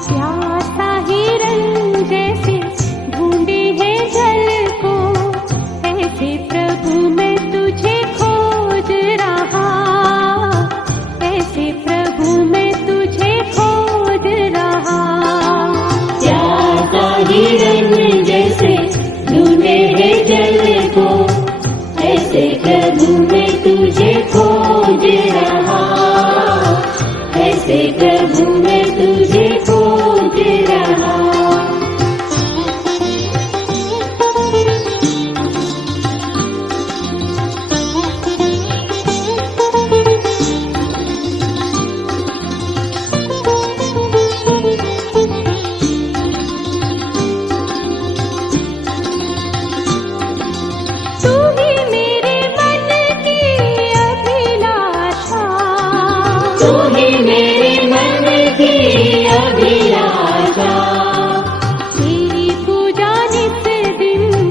प्यासा हिरन जैसे ढूंढे है जल को, ऐसे प्रभु मैं तुझे खोज रहा, ऐसे प्रभु मैं तुझे खोज रहा। प्यासा हिरन जैसे ढूंढे है जल को, ऐसे प्रभु मैं तुझे खोज रहा, ऐसे प्रभु मैं तुझे खोज रहा। तू ही मेरे मन की अभिलाषा, तू ही मेरे मन की अभिलाषा, तेरी पूजा नित दिन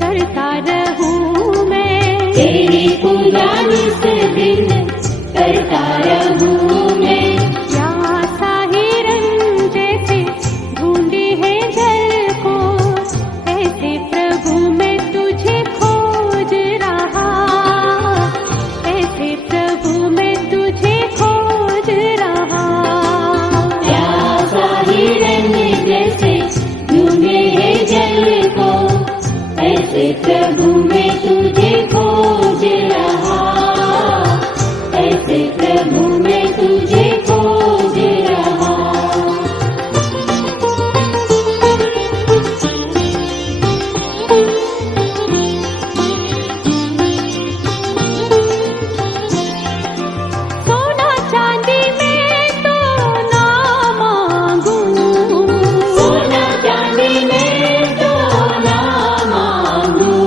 करता रहूं मैं, तेरी पूजा नित दिन करता रहूं मैं। प्यासा हिरन जैसे ढूंढे है जल को, ऐसे प्रभु मैं तुझे खोज रहा, ऐसे प्रभु मैं तुझे खोज रहा। प्यासा हिरन जैसे ढूंढे है जल को, ऐसे प्रभु मैं तुझे खोज रहा, ऐसे प्रभु मैं तुझे खोज रहा। सोना चांदी में तो ना मांगूं, सोना चांदी में तो ना मांगूं,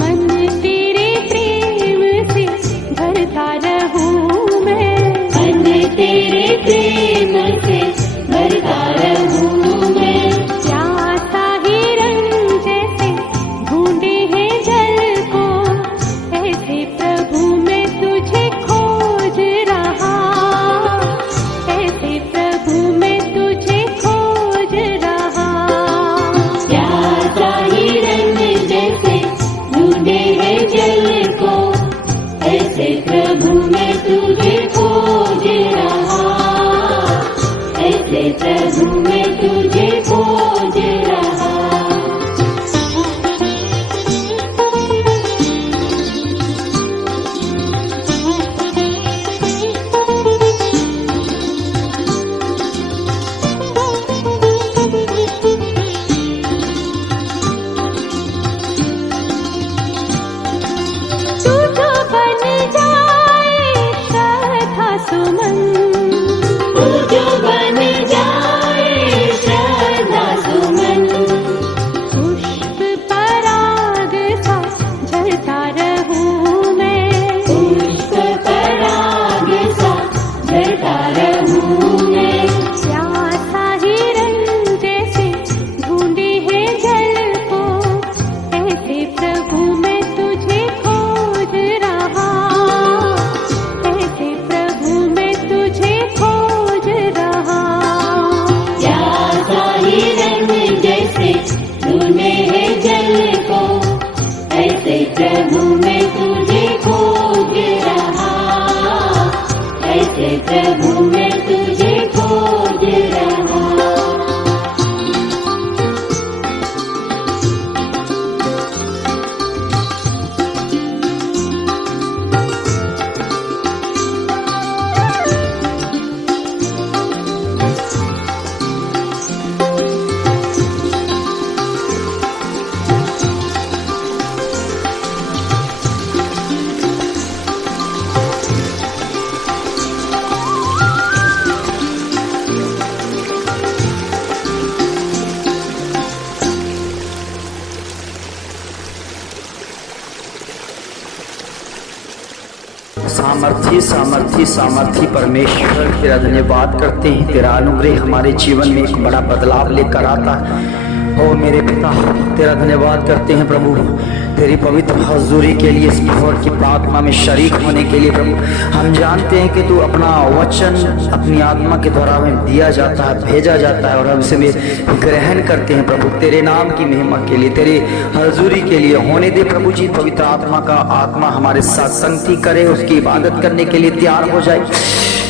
मन तेरे प्रेम से भरता रहूं मैं, मन तेरे प्रेम से भरता रहूं मैं। प्यासा हिरन जैसे ढूंढे है जल को, ऐसे प्रभु मैं तुझे खोज रहा, ऐसे प्रभु मैं तुझे खोज रहा। प्यासा हिरन जैसे ढूंढे है जल को, ऐसे प्रभु मैं तुझे खोज रहा, ऐसे प्रभु मैं तुझे खोज रहा। तू जो बन जाए श्रद्धा सुमन, तू जो बन जाए श्रद्धा सुमन, पुष्प पराग सा झरता रहूं मैं, पुष्प पराग सा झरता रहूं मैं। प्यासा हिरन जैसे ढूंढे है जल को, ऐसे प्रभु मैं तुझे खोज रहा, ऐसे प्रभु मैं तुझे खोज रहा। प्यासा हिरन जैसे ढूंढे है जल को, ऐसे प्रभु मैं तुझे खोज रहा, ऐसे प्रभु मैं तुझे खोज रहा। सामर्थी सामर्थी सामर्थी परमेश्वर तेरा धन्यवाद करते हैं। तेरा अनुग्रह हमारे जीवन में एक बड़ा बदलाव लेकर आता है। ओ मेरे पिता, तेरा धन्यवाद करते हैं प्रभु, तेरी पवित्र हजूरी के लिए, इस भोर की प्रार्थना में शरीक होने के लिए प्रभु। हम जानते हैं कि तू अपना वचन अपनी आत्मा के द्वारा हमें दिया जाता है, भेजा जाता है, और हम इसे ग्रहण करते हैं प्रभु। तेरे नाम की महिमा के लिए, तेरे हजूरी के लिए होने दे प्रभु जी। पवित्र आत्मा का आत्मा हमारे साथ संगति करे, उसकी इबादत करने के लिए तैयार हो जाए।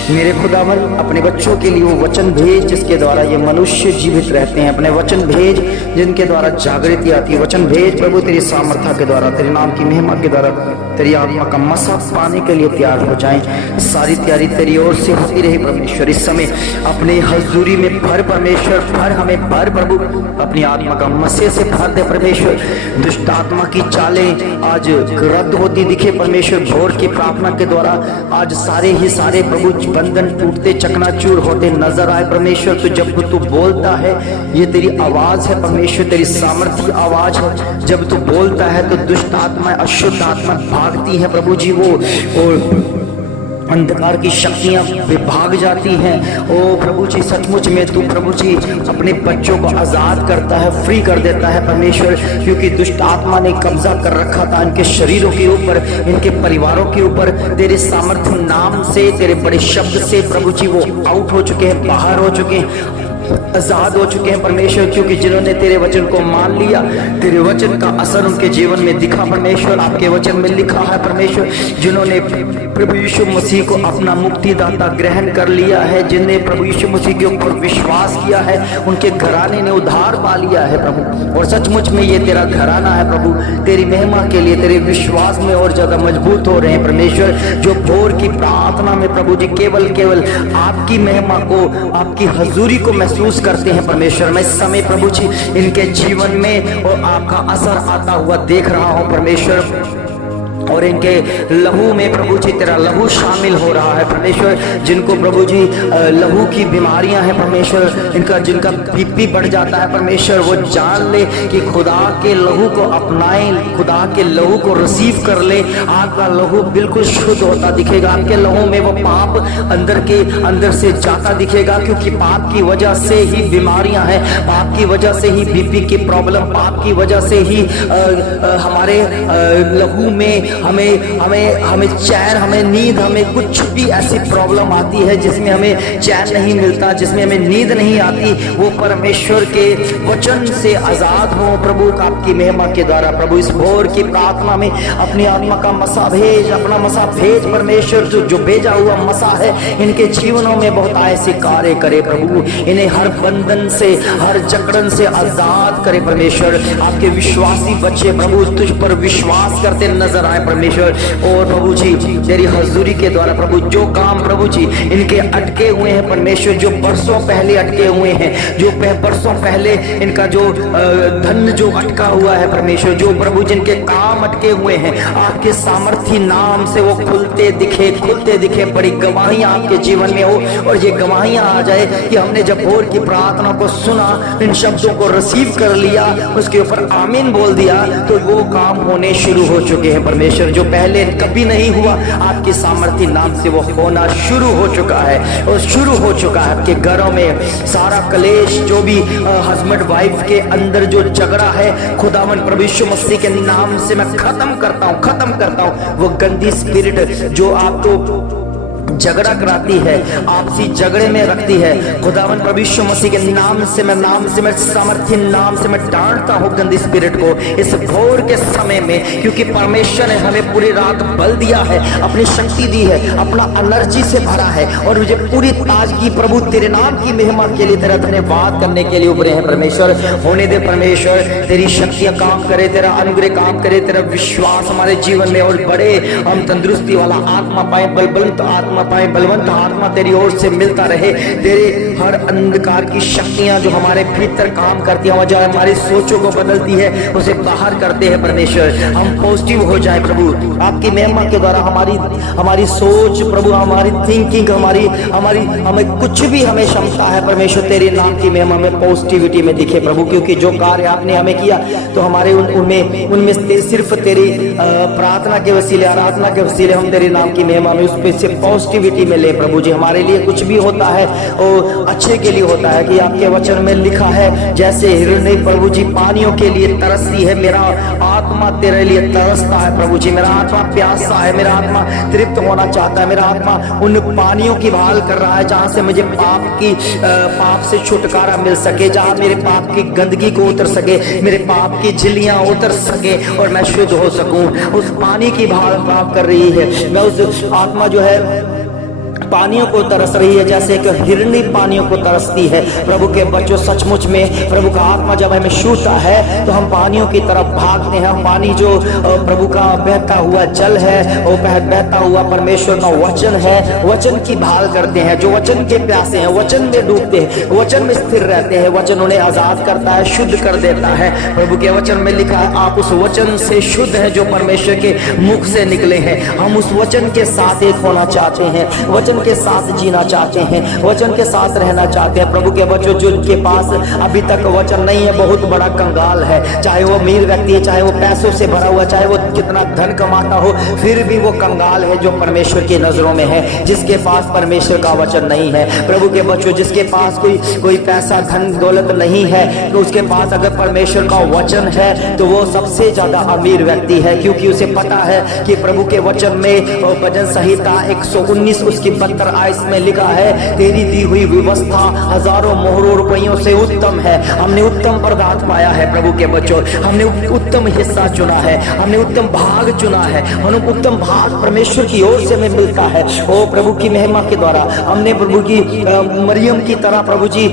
मेरे खुदावन, अपने बच्चों के लिए वो वचन भेज जिसके द्वारा ये मनुष्य जीवित रहते हैं। अपने वचन भेज जिनके द्वारा जागृति आती है। वचन भेज प्रभु तेरी सामर्थ्य के द्वारा, तेरे नाम की महिमा के द्वारा, तेरी आत्मा का मसा पाने के लिए तैयार हो जाएं। सारी तैयारी तेरी ओर से होती रही परमेश्वर। इस समय अपने हजूरी में भर परमेश्वर, भर हमें भर प्रभु, अपनी आत्मा का मसे से भर दे परमेश्वर। दुष्ट आत्मा की चालें आज रद्द होती दिखे परमेश्वर। भोर की प्रार्थना के द्वारा आज सारे ही सारे प्रभु बंधन टूटते चकनाचूर होते नजर आए परमेश्वर। तो जब तू बोलता है, ये तेरी आवाज है परमेश्वर, तेरी सामर्थ्य आवाज है। जब तू बोलता है तो दुष्ट आत्मा, अशुद्ध आत्मा भागती है प्रभु जी, वो और अंधकार की शक्तियां भाग जाती हैं। ओ प्रभु जी, सचमुच में तू प्रभु जी अपने बच्चों को आजाद करता है, फ्री कर देता है परमेश्वर। क्योंकि दुष्ट आत्मा ने कब्जा कर रखा था इनके शरीरों के ऊपर, इनके परिवारों के ऊपर। तेरे सामर्थ्य नाम से, तेरे बड़े शब्द से प्रभु जी वो आउट हो चुके हैं, बाहर हो चुके हैं, आजाद हो चुके हैं परमेश्वर। क्योंकि जिन्होंने तेरे वचन को मान लिया, तेरे वचन का असर उनके जीवन में दिखा परमेश्वर। आपके वचन में लिखा है परमेश्वर, जिन्होंने प्रभु यीशु मसीह को अपना मुक्तिदाता ग्रहण कर लिया है, जिन्हें प्रभु यीशु मसीह के ऊपर विश्वास किया है, उनके घराने ने उद्धार पा लिया है प्रभु। और सचमुच में ये तेरा घराना है प्रभु, तेरी महिमा के लिए, तेरे विश्वास में और ज्यादा मजबूत हो रहे हैं परमेश्वर। जो भोर की प्रार्थना में प्रभु जी केवल आपकी महिमा को, आपकी हजूरी को महसूस करते हैं परमेश्वर। मैं इस समय प्रभु जी इनके जीवन में और आपका असर आता हुआ देख रहा हूं परमेश्वर। और इनके लहू में प्रभु जी तेरा लहू शामिल हो रहा है परमेश्वर। जिनको प्रभु जी लहू की बीमारियां हैं परमेश्वर, जिनका बीपी बढ़ जाता है परमेश्वर, वो जान ले कि खुदा के लहू को अपनाएं, खुदा के लहू को रिसीव कर ले। आपका लहू बिल्कुल शुद्ध होता दिखेगा। आपके लहू में वो पाप अंदर से जाता दिखेगा। क्योंकि पाप की वजह से ही बीमारियां हैं, पाप की वजह से ही बीपी की प्रॉब्लम, पाप की वजह से ही हमारे लहू में हमें चैन, हमें नींद, हमें कुछ भी ऐसी प्रॉब्लम आती है जिसमें हमें चैन नहीं मिलता, जिसमें हमें नींद नहीं आती। वो परमेश्वर के वचन से आजाद हो प्रभु आपकी महिमा के द्वारा। प्रभु इस भोर की प्रार्थना में अपनी आत्मा का मसा भेज, अपना मसा भेज परमेश्वर। जो भेजा हुआ मसा है इनके जीवनों में बहुत ऐसे कार्य करे प्रभु। इन्हें हर बंधन से, हर जकड़न से आजाद करे परमेश्वर। आपके विश्वासी बच्चे प्रभु तुझ पर विश्वास करते नजर आए परमेश्वर। और प्रभु जी तेरी हजूरी के द्वारा प्रभु जो काम प्रभु जी इनके अटके हुए हैं परमेश्वर, जो बरसों पहले अटके हुए हैं, जो बरसों पहले इनका जो धन जो अटका हुआ है परमेश्वर, जो प्रभु जिनके काम अटके हुए हैं, आपके सामर्थ्य नाम से वो खुलते दिखे। बड़ी गवाहियां आपके जीवन में हो, और ये गवाहियां आ जाए कि हमने जब भोर की प्रार्थना को सुना, इन शब्दों को रिसीव कर लिया, उसके ऊपर आमीन बोल दिया, तो वो काम होने शुरू हो चुके हैं परमेश्वर। जो पहले कभी नहीं हुआ, आपके सामर्थ्य नाम से वो होना शुरू हो चुका है। और शुरू हो चुका है आपके घरों में। सारा कलेश जो भी हस्बैंड वाइफ के अंदर जो झगड़ा है, खुदावन प्रभु यीशु मसीह के नाम से मैं खत्म करता हूं। वो गंदी स्पिरिट जो आपको झगड़ा कराती है, आपसी झगड़े में रखती है, खुदावन प्रभु यीशु मसीह के नाम से मैं सामर्थ्य नाम से मैं डांटता हूं गंदी स्पिरिट को इस भोर के समय में। क्योंकि परमेश्वर ने हमें पूरी रात बल दिया है, अपनी शक्ति दी है, अपना एनर्जी से भरा है, और मुझे पूरी ताजगी प्रभु तेरे नाम की महिमा के लिए तेरा धन्यवाद करने के लिए उभरे हैं परमेश्वर। होने दे परमेश्वर, तेरी शक्तियां काम करे, तेरा अनुग्रह काम करे, तेरा विश्वास हमारे जीवन में और बड़े हम तंदुरुस्ती वाला आत्मा पाए, बलवंत आत्मा पाए, बलवंत आत्मा तेरी ओर से मिलता रहे। तेरे हर अंधकार की शक्तियां जो हमारे भीतर काम करती है, जो हमारी सोचों को बदलती है, उसे बाहर करते हैं परमेश्वर। हम पॉजिटिव हो जाए प्रभु आपकी महिमा के द्वारा। हमारी सोच प्रभु, हमारी थिंकिंग, हमें कुछ भी हमें क्षमता है परमेश्वर, तेरे नाम की महिमा में पॉजिटिविटी में दिखे प्रभु। क्योंकि जो कार्य आपने हमें किया, तो हमारे उनमें सिर्फ तेरी प्रार्थना के वसीले, आराधना के वसीले हम तेरे नाम की महिमा में उस पे से पॉजिटिविटी में ले प्रभु जी। हमारे लिए कुछ भी होता है वो अच्छे के लिए होता है, कि आपके वचन में लिखा है जैसे हिरनी प्रभु जी पानियों के लिए तरसती है, मेरा आत्मा तेरे लिए तरसता है प्रभु जी। मेरा आत्मा प्यासा है, मेरा आत्मा तृप्त होना चाहता है, मेरा आत्मा उन पानियों की भाल कर रहा है जहां से मुझे पाप से छुटकारा मिल सके, जहां मेरे पाप की गंदगी को उतर सके, मेरे पाप की झिल्लियां उतर सके और मैं शुद्ध हो सकूं। उस पानी की भाल कर रही है। मैं उस आत्मा जो है पानियों को तरस रही है, जैसे एक हिरनी पानियों को तरसती है। प्रभु के बच्चों, सचमुच में प्रभु का आत्मा जब हमें छूता है तो हम पानियों की तरफ भागते हैं। हम पानी जो प्रभु का बहता हुआ जल है, वो बहता हुआ परमेश्वर का वचन है, वचन की भाल करते हैं। जो वचन के प्यासे हैं, वचन में डूबते हैं, वचन में स्थिर रहते हैं। वचन उन्हें आजाद करता है, शुद्ध कर देता है। प्रभु के वचन में लिखा है आप उस वचन से शुद्ध हैं जो परमेश्वर के मुख से निकले हैं। हम उस वचन के साथ एक होना चाहते हैं, वचन के साथ जीना चाहते हैं, वचन के साथ रहना चाहते हैं। प्रभु के बच्चों, जो उनके पास अभी तक वचन नहीं है, बहुत बड़ा कंगाल है। चाहे वो अमीर व्यक्ति है, चाहे वो पैसों से भरा हुआ, चाहे वो कितना धन कमाता हो, फिर भी वो कंगाल है जो परमेश्वर की नजरों में है, जिसके पास परमेश्वर का वचन नहीं है। प्रभु के बच्चों, जिसके पास कोई पैसा धन दौलत नहीं है, तो उसके पास अगर परमेश्वर का वचन है तो वो सबसे ज्यादा अमीर व्यक्ति है, क्योंकि उसे पता है कि प्रभु के वचन में भजन संहिता 119 उसकी 72 आयत में लिखा है, तेरी दी हुई व्यवस्था हजारों मोहरों रुपयों से उत्तम है। हमने उत्तम पदार्थ पाया है प्रभु के बच्चों, हमने उत्तम हिस्सा चुना है, हमने उत्तम भाग चुना है। हम उत्तम भाग परमेश्वर की ओर से हमें मिलता है। ओ प्रभु की महिमा के द्वारा हमने प्रभु की मरियम की तरह प्रभु जी,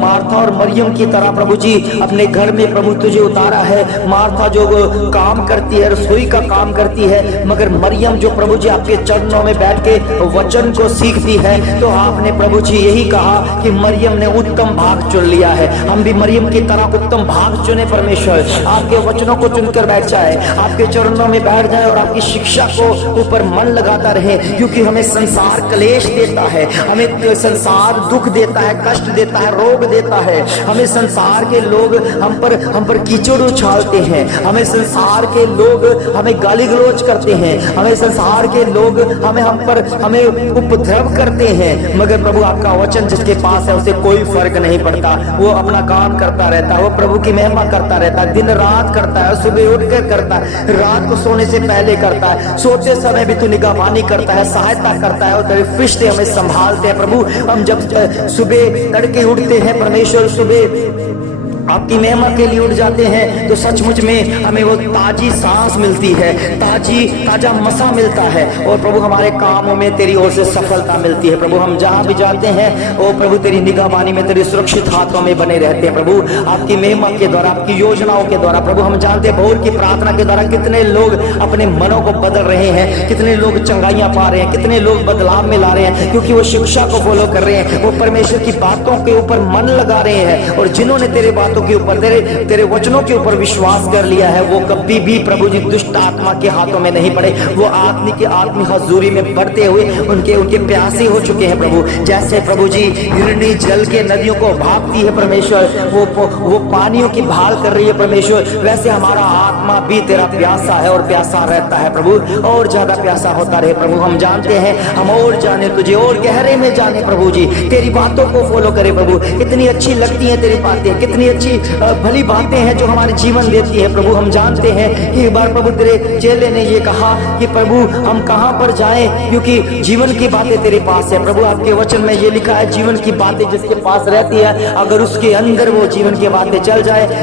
मार्था और मरियम की तरह प्रभु जी अपने घर में प्रभु तुझे उतारा है। मार्था जो काम करती है, रसोई का काम करती है, मगर मरियम जो प्रभु जी आपके चरणों में बैठ के वचन को सीखती है। तो आपने प्रभु जी यही कहा कि मरियम ने उत्तम भाग चुन लिया है। हम भी मरियम की तरह उत्तम भाग चुने परमेश्वर, आपके वचनों को चुनकर बैठ जाए, आपके चरणों में बैठ जाए और आपकी शिक्षा को ऊपर मन लगाता रहे। क्योंकि हमें संसार क्लेश देता है, हमें संसार दुख देता है, कष्ट देता है, रोग देता है। हमें संसार के लोग हम पर कीचड़ उछालते हैं, हमें संसार के लोग हमें गाली गलौज करते हैं, हमें संसार के लोग हमें उपद्रव करते हैं। मगर प्रभु आपका वचन जिसके पास है उसे कोई फर्क नहीं पड़ता, वो अपना काम करता रहता है, वो प्रभु की महिमा करता रहता है, दिन रात करता है, सुबह उठकर करता है, रात को सोने से पहले करता है, सोते समय भी तू निगरानी करता है, सहायता करता है और तेरे फरिश्ते हमें संभालते हैं। प्रभु हम जब सुबह तड़के उठते हैं परमेश्वर, सुबह आपकी महिमा के लिए उठ जाते हैं, तो सचमुच में हमें वो ताजी सांस मिलती है, ताजा मसा मिलता है और प्रभु हमारे कामों में तेरी ओर से सफलता मिलती है। प्रभु हम जहां भी जाते हैं ओ प्रभु तेरी निगरानी में, तेरे सुरक्षित हाथों में बने रहते हैं। प्रभु आपकी महिमा के द्वारा, आपकी योजनाओं के द्वारा प्रभु हम जानते हैं भोर की प्रार्थना के द्वारा कितने लोग अपने मनों को बदल रहे हैं, कितने लोग चंगाइयां पा रहे हैं, कितने लोग बदलाव में ला रहे हैं, क्योंकि वो शिक्षा को फॉलो कर रहे हैं, वो परमेश्वर की बातों के ऊपर मन लगा रहे हैं। और जिन्होंने तेरे बातों के ऊपर, तेरे वचनों के ऊपर विश्वास कर लिया है, वो कभी भी प्रभु जी दुष्ट आत्मा के हाथों में नहीं पड़े। वो आत्मिक हजूरी में बढ़ते हुए उनके प्यासे हो चुके हैं। प्रभु जैसे प्रभु जी हिरनी जल के नदियों को भागती है परमेश्वर, वो पानियों की भाल कर रही है परमेश्वर, वैसे हमारा आत्मा भी तेरा प्यासा है और प्यासा रहता है प्रभु, और ज्यादा प्यासा होता रहे। प्रभु हम जानते हैं हम और जाने तुझे, और गहरे में जाने प्रभु जी, तेरी बातों को फॉलो करे प्रभु। कितनी अच्छी लगती है तेरी बातें, कितनी अच्छी भली बातें हैं जो हमारे जीवन देती है। प्रभु हम जानते हैं कि एक बार प्रभु तेरे चेले ने ये कहा कि प्रभु हम कहां पर जाएं, क्योंकि जीवन की बातें तेरे पास है। प्रभु आपके वचन में ये लिखा है, जीवन की बातें जिसके पास रहती है, अगर उसके अंदर वो जीवन की बातें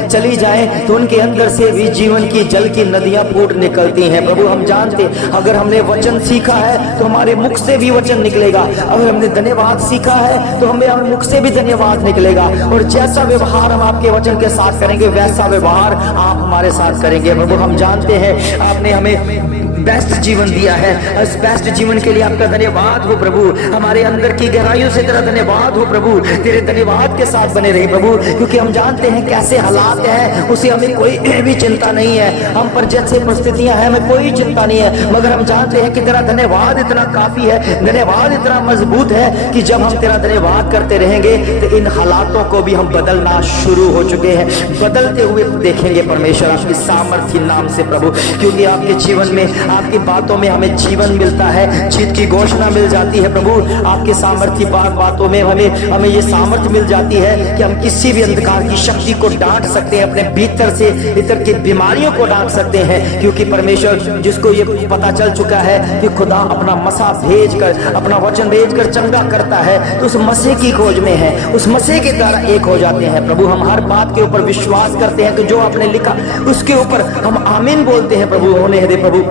चली जाए तो उनके अंदर से भी जीवन की जल की नदियां फूट निकलती हैं। प्रभु हम जानते अगर हमने वचन सीखा है तो हमारे मुख से भी वचन निकलेगा, अगर हमने धन्यवाद सीखा है तो हमें मुख से भी धन्यवाद निकलेगा। और जैसा व्यवहार हम आपके वचन के साथ करेंगे वैसा व्यवहार आप हमारे साथ करेंगे। प्रभु हम जानते हैं आपने हमें बेस्ट जीवन दिया है, इस बेस्ट जीवन के लिए आपका धन्यवाद हो प्रभु। हमारे अंदर की गहराइयों से तेरा धन्यवाद हो प्रभु, तेरे धन्यवाद के साथ बने रहे प्रभु, क्योंकि हम जानते हैं कैसे हालात हैं उसे हमें कोई भी चिंता नहीं है, हम पर जैसे परिस्थितियां हैं हमें कोई चिंता नहीं है, मगर हम जानते हैं कि तेरा धन्यवाद इतना काफी है, धन्यवाद इतना मजबूत है कि जब हम तेरा धन्यवाद करते रहेंगे तो इन हालातों को भी हम बदलना शुरू हो चुके हैं, बदलते हुए देखेंगे परमेश्वर आपकी सामर्थ्य नाम से प्रभु, क्योंकि आपके जीवन में आपकी बातों में हमें जीवन मिलता है, जीत की घोषणा मिल जाती है प्रभु। आपके सामर्थ्य बातों में हमें ये सामर्थ्य मिल जाती है कि हम किसी भी अंधकार की शक्ति को डांट सकते हैं, अपने भीतर से इतर की बीमारियों को डांट सकते हैं, क्योंकि परमेश्वर जिसको ये पता चल चुका है कि खुदा अपना मसा भेजकर, अपना वचन भेजकर चंगा करता है, तो उस मसीह की खोज में है, उस मसीह के द्वारा एक हो जाते हैं प्रभु। हम हर बात के ऊपर विश्वास करते हैं, तो जो आपने लिखा उसके ऊपर हम आमीन बोलते हैं प्रभु। होने दे प्रभु,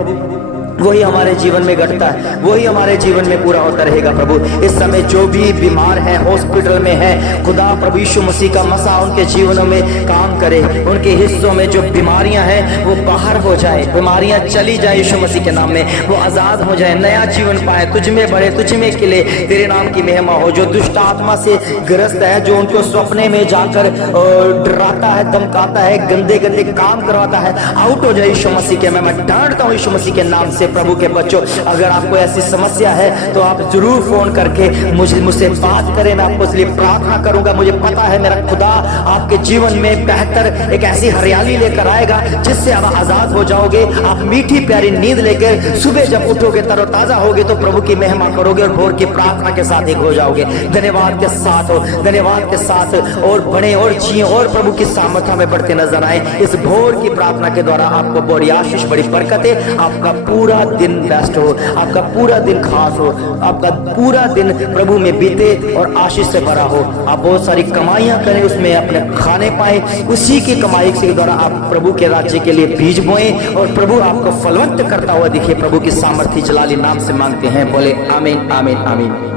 वही हमारे जीवन में घटता है, वही हमारे जीवन में पूरा होता रहेगा प्रभु। इस समय जो भी बीमार हैं, हॉस्पिटल में हैं, खुदा प्रभु यीशु मसीह का मसा उनके जीवनों में काम करे, उनके हिस्सों में जो बीमारियां हैं वो बाहर हो जाए, बीमारियां चली जाए यीशु मसीह के नाम में, वो आजाद हो जाए, नया जीवन पाए, तुझ में बढ़े, तुझ में खिले, तेरे नाम की महिमा हो। जो दुष्ट आत्मा से ग्रस्त है, जो उनको सपने में जाकर डराता है, धमकाता है, गंदे गंदे काम करवाता है, आउट हो जाए यीशु मसीह के। मैं डांटता हूँ यीशु मसीह के नाम से प्रभु के बच्चों। अगर आपको ऐसी समस्या है तो आप जरूर फोन करके मुझसे बात करें, मैं आपको इसलिए प्रार्थना करूंगा। मुझे पता है मेरा खुदा आपके जीवन में बेहतर एक ऐसी हरियाली लेकर आएगा जिससे आप आजाद हो जाओगे। आप मीठी प्यारी नींद लेकर सुबह जब उठोगे, तरोताजा होगे, तो प्रभु की महिमा करोगे और भोर की प्रार्थना के साथ एक हो जाओगे। धन्यवाद के साथ हो, धन्यवाद के साथ और बढ़े और जिए और प्रभु की सामर्थ्य में बढ़ते नजर आए। इस भोर की प्रार्थना के द्वारा आपको बड़ी आशीष, बड़ी बरकत है। आपका पूरा दिन बेस्ट हो, आपका पूरा दिन खास हो, आपका पूरा दिन प्रभु में बीते और आशीष से भरा हो। आप बहुत सारी कमाइयां करें, उसमें अपने खाने पाए, उसी की कमाई के द्वारा आप प्रभु के राज्य के लिए बीज बोएं और प्रभु आपको फलवंत करता हुआ दिखे। प्रभु की सामर्थ्य जलाली नाम से मांगते हैं, बोले आमीन आमीन आमीन।